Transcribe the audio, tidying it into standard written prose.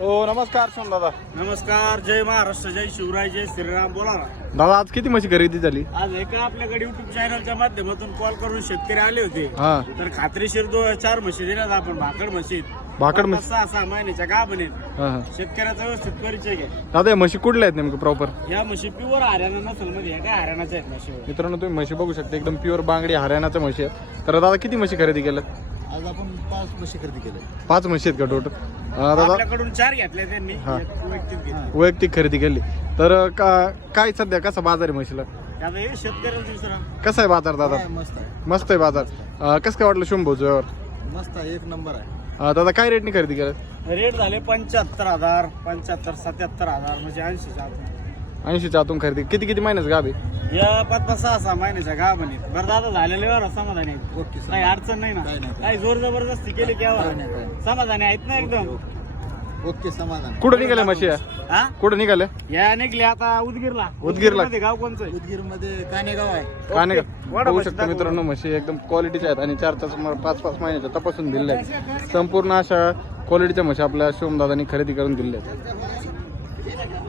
हो नमस्कार सोम दादा. नमस्कार. जय महाराष्ट्र, जय शिवराय, जय श्रीराम. बोला ना. दादा आज किती म्हशी खरेदी झाली? आज एका आपल्याकडे युट्यूब चॅनलच्या माध्यमातून कॉल करून शेतकरी आले होते. हा तर खात्रीशीर 4 म्हशी दिल्यात आपण. भाकड म्हशी. भाकड म्हशी. 6 महिन्याच्या गाभणीत. हा हा. शेतकऱ्याचा व्यवस्थित परिचय घ्या. दादा या म्हशी कुठल्या आहेत नेमकं प्रॉपर? या म्हशी प्युअर हरियाणा नसल मध्ये आहे. काय हरियाणाच्या आहेत म्हशी. मित्रांनो तुम्ही म्हशी बघू शकता एकदम प्युअर बांगडी हरियाणाच्या म्हशी आहेत. तर दादा किती म्हशी खरेदी केल्यात? आज आपण 5 म्हशी खरेदी केल्या. 5 म्हशी आहेत का टोटल? दादा आपल्याकडून 4 घेतल्या त्यांनी. हा. एक वैयक्तिक घेतली. वैयक्तिक खरेदी केली. तर काय सध्या कसा बाजार आहे म्हशीला? आता हे शेतकऱ्याला दुसरा कसा आहे बाजार दादा? मस्त आहे. मस्त आहे बाजार. कसं काय वाटलं शुंभूचं व्यवहार? मस्त आहे. एक नंबर आहे. दादा काय रेटने खरेदी केलं? रेट झाले 75,000, 75, 77,000 म्हणजे 80च्या आत. 80च्या आतून खरेदी. किती किती महिन्याचं गाभ आहे? या 5-6 महिन्याच्या गाभणी. बरं दादा झालेले वर समाधानी आहेत. ओके काही अडचण नाही ना. काही जोर जबरदस्ती केली केव्हा समाधानी आहेत ना एकदम. ओके समाधान. कुठं निघाल्या म्हशी या? हा कुठं निघाल्या? या निघले आता उदगीरला. उदगीरला? मध्ये गाव कोणचं आहे? उदगीर मध्ये कानेगाव आहे. काने वडा बघू म्हशी शकता दाखव. मित्रांनो म्हशी एकदम क्वालिटीच्या आहेत आणि 4-5 महिन्याच्या तपासून दिलेल्या आहेत. संपूर्ण अशा क्वालिटीच्या म्हशी आपल्या शिवमदादांनी खरेदी करून दिलेल्या आहेत.